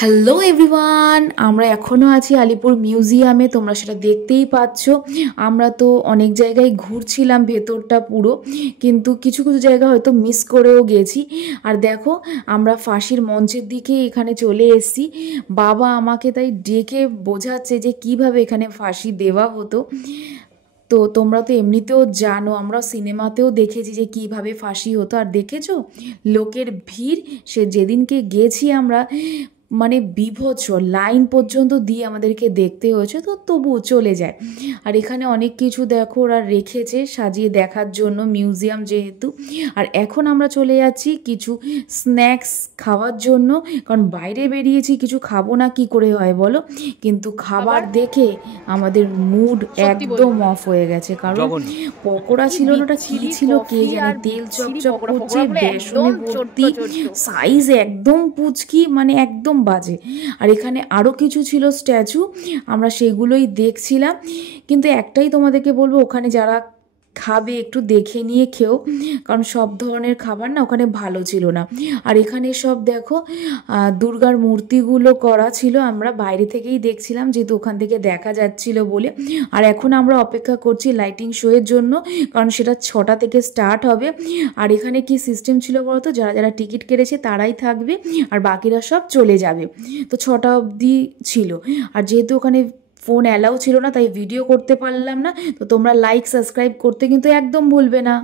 Hello everyone, আমরা এখনও আছি আলিপুর মিউজিয়ামে। তোমরা সেটা দেখতেই পাচ্ছ। আমরা তো অনেক জায়গায় ঘুরছিলাম ভেতরটা পুরো, কিন্তু কিছু কিছু জায়গা হয়তো মিস করেও গেছি। আর দেখো, আমরা ফাঁসির মঞ্চের দিকে এখানে চলে এসেছি। বাবা আমাকে তাই ডেকে বোঝাচ্ছে যে কিভাবে এখানে ফাঁসি দেওয়া হতো। তো তোমরা তো এমনিতেও জানো, আমরা সিনেমাতেও দেখেছি যে কিভাবে ফাঁসি হতো। আর দেখেছো লোকের ভিড়, সে যেদিনকে গেছি আমরা, মানে বিভৎস লাইন পর্যন্ত দিয়ে আমাদেরকে দেখতে হয়েছে, তো তবুও চলে যায়। আর এখানে অনেক কিছু দেখো ওরা রেখেছে সাজিয়ে দেখার জন্য, মিউজিয়াম যেহেতু। আর এখন আমরা চলে যাচ্ছি কিছু স্ন্যাক্স খাওয়ার জন্য, কারণ বাইরে বেরিয়েছি, কিছু খাবো না কি করে হয় বলো। কিন্তু খাবার দেখে আমাদের মুড একদম অফ হয়ে গেছে, কারণ পকোড়া ছিল না, ওটা কি ছিল কে জানে, তেল চপচপ করছে, বেসনে ভর্তি, সাইজ একদম পুচকি, মানে একদম বাজে। আর এখানে আরও কিছু ছিল স্ট্যাচু, আমরা সেগুলোই দেখছিলাম। কিন্তু একটাই তোমাদেরকে বলবো, ওখানে যারা খাবে একটু দেখে নিয়ে খেও, কারণ সব ধরনের খাবার না ওখানে ভালো ছিল না। আর এখানে সব দেখো দুর্গার মূর্তিগুলো করা ছিল, আমরা বাইরে থেকেই দেখছিলাম যেহেতু ওখান থেকে দেখা যাচ্ছিল বলে। আর এখন আমরা অপেক্ষা করছি লাইটিং শো এর জন্য, কারণ সেটা 6টা থেকে স্টার্ট হবে। আর এখানে কি সিস্টেম ছিল বলতো, যারা যারা টিকিট কেটেছে তারাই থাকবে, আর বাকিরা সব চলে যাবে। তো 6টা অবধি ছিল। আর যেহেতু ওখানে ফোন অ্যালাউ ছিল না, তাই ভিডিও করতে পারলাম না। তো তোমরা লাইক সাবস্ক্রাইব করতে কিন্তু একদম ভুলবে না।